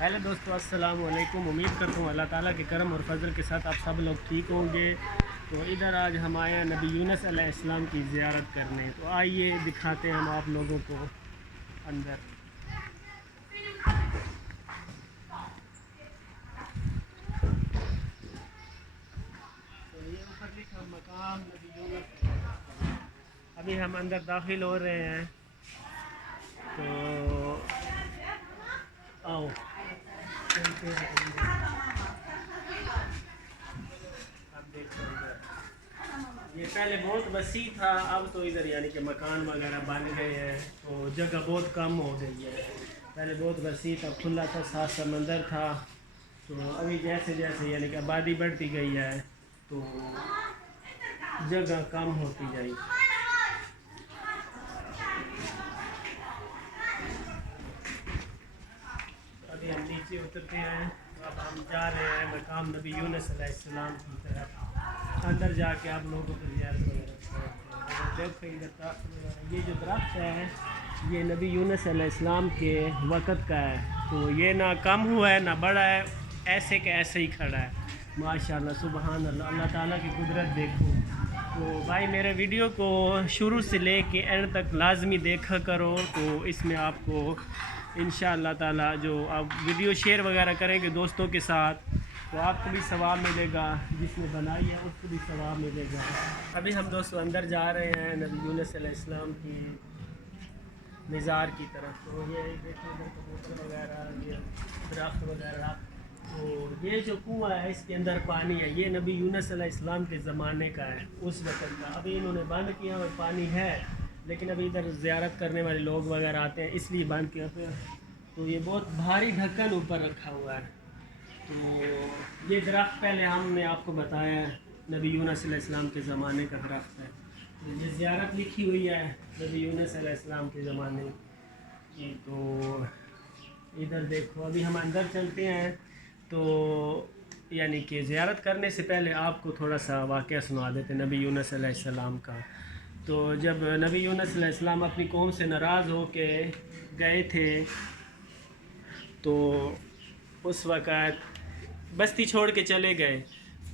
پہلے دوستو السلام علیکم، امید کرتا ہوں اللہ تعالیٰ کے کرم اور فضل کے ساتھ آپ سب لوگ ٹھیک ہوں گے۔ تو ادھر آج ہم آئے ہیں نبی یونس علیہ السلام کی زیارت کرنے، تو آئیے دکھاتے ہیں ہم آپ لوگوں کو اندر۔ تو یہ اوپر لکھا مقام نبی یونس، ابھی ہم اندر داخل ہو رہے ہیں، تو آؤ چلتے ہیں اندر۔ اب دیکھو ادھر، یہ پہلے بہت وسیع تھا، اب تو ادھر یعنی کہ مکان وغیرہ بن گئے ہیں، تو جگہ بہت کم ہو گئی ہے۔ پہلے بہت وسیع تھا، کھلا تھا، ساتھ سمندر تھا، تو ابھی جیسے جیسے یعنی کہ آبادی بڑھتی گئی ہے تو جگہ کم ہوتی جائی۔ ابھی ہم نیچے اترتے ہیں، اب ہم جا رہے ہیں مقام نبی یونس علیہ السلام کی طرف، اندر جا کے آپ لوگوں کو زیارت وغیرہ دیکھیں۔ ادھر درخت وغیرہ، یہ جو درخت ہے یہ نبی یونس علیہ السلام کے وقت کا ہے، تو یہ نہ کم ہوا ہے نہ بڑا ہے، ایسے کہ ایسے ہی کھڑا ہے۔ ماشاءاللہ، سبحان اللہ، اللہ تعالیٰ کی قدرت دیکھو۔ تو بھائی میرے ویڈیو کو شروع سے لے کے اینڈ تک لازمی دیکھا کرو، تو اس میں آپ کو انشاءاللہ تعالیٰ جو آپ ویڈیو شیئر وغیرہ کریں گے دوستوں کے ساتھ تو آپ کو بھی ثواب ملے گا، جس نے بنائی ہے اس کو بھی ثواب ملے گا۔ ابھی ہم دوستو اندر جا رہے ہیں نبی یونس علیہ السلام کی مزار کی طرف، تو یہ دیکھو ادھر کبوتر وغیرہ، یہ درخت وغیرہ، تو یہ جو کنواں ہے اس کے اندر پانی ہے، یہ نبی یونس علیہ السلام کے زمانے کا ہے، اس وقت کا۔ ابھی انہوں نے بند کیا اور پانی ہے، لیکن ابھی ادھر زیارت کرنے والے لوگ وغیرہ آتے ہیں اس لیے بند کیا پھر۔ تو یہ بہت بھاری ڈھکن اوپر رکھا ہوا ہے۔ تو یہ درخت پہلے ہم نے آپ کو بتایا ہے نبی یونس علیہ السلام کے زمانے کا درخت ہے، تو یہ زیارت لکھی ہوئی ہے نبی یونس علیہ السلام کے زمانے کی۔ تو ادھر دیکھو، ابھی ہم اندر چلتے ہیں، تو یعنی کہ زیارت کرنے سے پہلے آپ کو تھوڑا سا واقعہ سنا دیتے ہیں نبی یونس علیہ السلام کا۔ تو جب نبی یونس علیہ السلام اپنی قوم سے ناراض ہو کے گئے تھے، تو اس وقت بستی چھوڑ کے چلے گئے،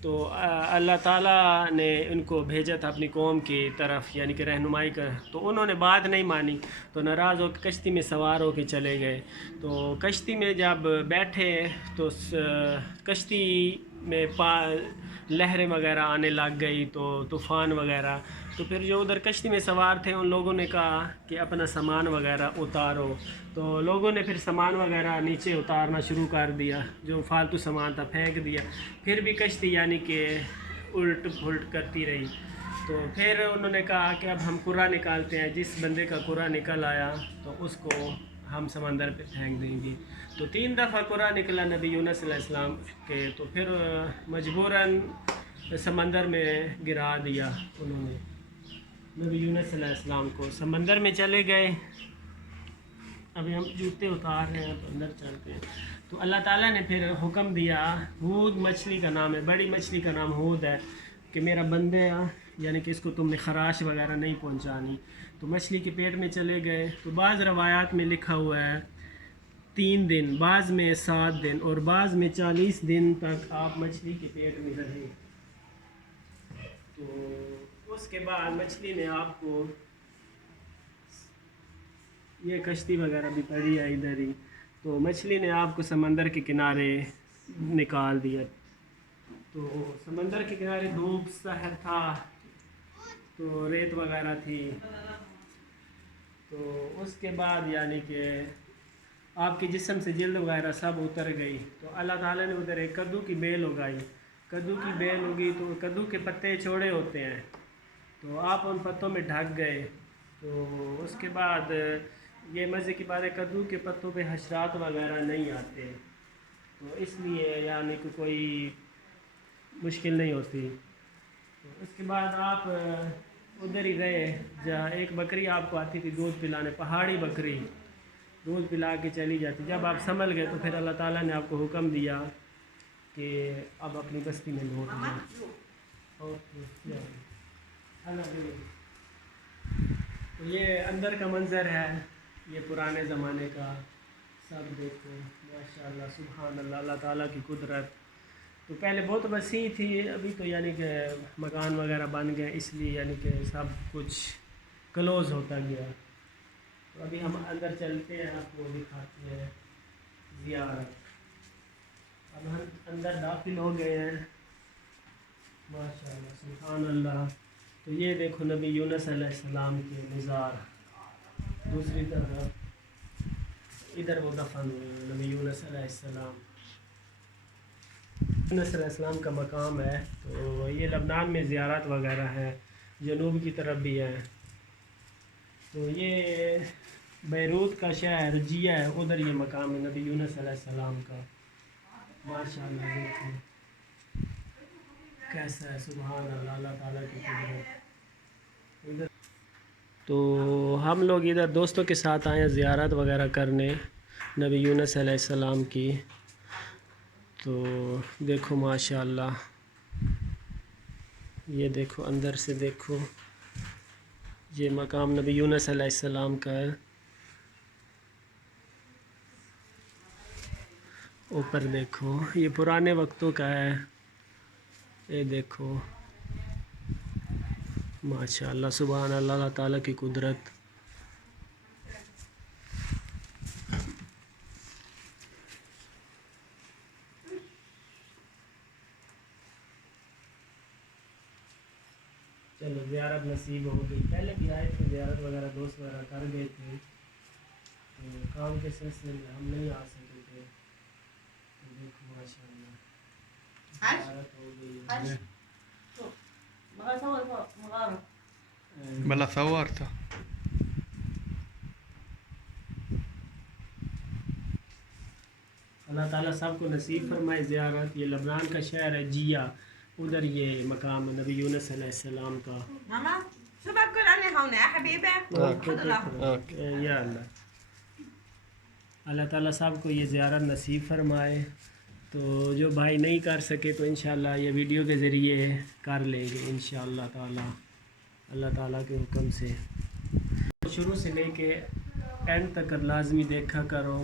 تو اللہ تعالیٰ نے ان کو بھیجا تھا اپنی قوم کی طرف، یعنی کہ رہنمائی کر، تو انہوں نے بات نہیں مانی، تو ناراض ہو کے کشتی میں سوار ہو کے چلے گئے۔ تو کشتی میں جب بیٹھے تو کشتی میں لہریں وغیرہ آنے لگ گئی، تو طوفان وغیرہ، تو پھر جو ادھر کشتی میں سوار تھے ان لوگوں نے کہا کہ اپنا سامان وغیرہ اتارو، تو لوگوں نے پھر سامان وغیرہ نیچے اتارنا شروع کر دیا، جو فالتو سامان تھا پھینک دیا، پھر بھی کشتی یعنی کہ الٹ پھلٹ کرتی رہی۔ تو پھر انہوں نے کہا کہ اب ہم قرہ نکالتے ہیں، جس بندے کا قرہ نکل آیا تو اس کو ہم سمندر پہ پھینک دیں گے۔ تو 3 دفعہ قرہ نکلا نبی یونس علیہ السلام کے، تو پھر مجبوراً سمندر میں گرا دیا انہوں نے نبی یونس علیہ السلام کو، سمندر میں چلے گئے۔ ابھی ہم جوتے اتار رہے ہیں تو اندر چلتے ہیں، تو اللہ تعالیٰ نے پھر حکم دیا، ہود مچھلی کا نام ہے، بڑی مچھلی کا نام ہود ہے، کہ میرا بندہ یعنی کہ اس کو تم نے خراش وغیرہ نہیں پہنچانی۔ تو مچھلی کے پیٹ میں چلے گئے، تو بعض روایات میں لکھا ہوا ہے 3 دن، بعض میں 7 دن، اور بعض میں 40 دن تک آپ مچھلی کے پیٹ میں رہے۔ تو اس کے بعد مچھلی نے آپ کو، یہ کشتی وغیرہ بھی پڑی ہے ادھر ہی، تو مچھلی نے آپ کو سمندر کے کنارے نکال دیا۔ تو سمندر کے کنارے دھوپ سحر تھا، تو ریت وغیرہ تھی، تو اس کے بعد یعنی کہ آپ کے جسم سے جلد وغیرہ سب اتر گئی، تو اللہ تعالیٰ نے ادھر ایک کدو کی بیل اگائی، کدو کی بیل اگی، تو کدو کے پتے چوڑے ہوتے ہیں، تو آپ ان پتوں میں ڈھک گئے۔ تو اس کے بعد یہ مزے کی بات ہے، کدو کے پتوں پہ حشرات وغیرہ نہیں آتے، تو اس لیے یعنی کہ کوئی مشکل نہیں ہوتی۔ تو اس کے بعد آپ ادھر ہی رہے، جہاں ایک بکری آپ کو آتی تھی دودھ پلانے، پہاڑی بکری دودھ پلا کے چلی جاتی، جب آپ سنبھل گئے تو پھر اللہ تعالیٰ نے آپ کو حکم دیا کہ اب اپنی بستی میں لوٹ جاؤ۔ تو یہ اندر کا منظر ہے، یہ پرانے زمانے کا سب دیکھو ماشاءاللہ سبحان اللہ، اللہ تعالیٰ کی قدرت. تو پہلے بہت وسیع تھی، ابھی تو یعنی کہ مکان وغیرہ بن گئے، اس لیے یعنی کہ سب کچھ کلوز ہوتا گیا. تو ابھی ہم اندر چلتے ہیں، آپ کو دکھاتے ہیں زیارت. اب ہم اندر داخل ہو گئے ہیں ماشاءاللہ سبحان اللہ. تو یہ دیکھو نبی یونس علیہ السلام کے مزار، دوسری طرف ادھر وہ دفن ہوئے ہیں نبی یونس علیہ السلام. یونس علیہ السلام کا مقام ہے. تو یہ لبنان میں زیارت وغیرہ ہے، جنوب کی طرف بھی ہے. تو یہ بیروت کا شہر جیا ہے، ادھر یہ مقام ہے نبی یونس علیہ السلام کا. ماشاءاللہ دیکھو کیسا ہے، سبحان اللہ، اللہ تعالیٰ کی قدرت. تو ہم لوگ ادھر دوستوں کے ساتھ آئے ہیں زیارت وغیرہ کرنے نبی یونس علیہ السلام کی. تو دیکھو ماشاءاللہ، یہ دیکھو اندر سے دیکھو، یہ مقام نبی یونس علیہ السلام کا ہے. اوپر دیکھو یہ پرانے وقتوں کا ہے. یہ دیکھو ماشاءاللہ سبحان اللہ، اللہ تعالیٰ کی قدرت. چلو زیارت نصیب ہو گئی. پہلے بھی آئے تھے زیارت وغیرہ، دوست وغیرہ کر گئے تھے، تو کام کے سلسلے میں ہم نہیں آ سکے تھے. تو دیکھو ماشاءاللہ زیارت ہو گئی. بلا صورت. اللہ تعالیٰ سب کو نصیب فرمائے زیارت. یہ لبنان کا شہر ہے جیا، ادھر یہ مقام نبی یونس علیہ السلام کا. ماما شو باكل انا هون يا حبيبه؟ یا اللہ تعالیٰ سب کو یہ زیارت نصیب فرمائے. تو جو بھائی نہیں کر سکے تو انشاءاللہ یہ ویڈیو کے ذریعے کر لیں گے انشاءاللہ تعالیٰ، اللہ تعالیٰ کے حکم سے. شروع سے لے کے اینڈ تک لازمی دیکھا کرو.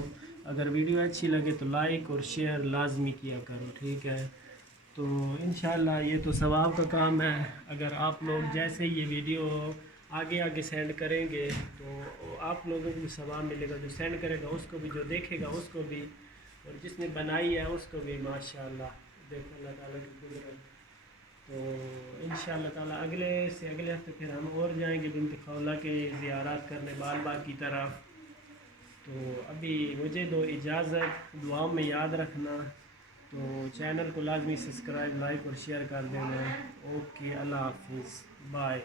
اگر ویڈیو اچھی لگے تو لائک اور شیئر لازمی کیا کرو، ٹھیک ہے. تو انشاءاللہ یہ تو ثواب کا کام ہے. اگر آپ لوگ جیسے یہ ویڈیو آگے سینڈ کریں گے تو آپ لوگوں کو بھی ثواب ملے گا. جو سینڈ کرے گا اس کو بھی، جو دیکھے گا اس کو بھی، اور جس نے بنائی ہے اس کو بھی. ماشاءاللہ دیکھو اللہ تعالیٰ کی قدرت. تو انشاءاللہ تعالیٰ اگلے ہفتے پھر ہم اور جائیں گے بنت خولہ کے زیارات کرنے بال باغ کی طرف. تو ابھی مجھے دو اجازت، دعاؤں میں یاد رکھنا. تو چینل کو لازمی سبسکرائب، لائک اور شیئر کر دینا. اوکے، اللہ حافظ، بائے.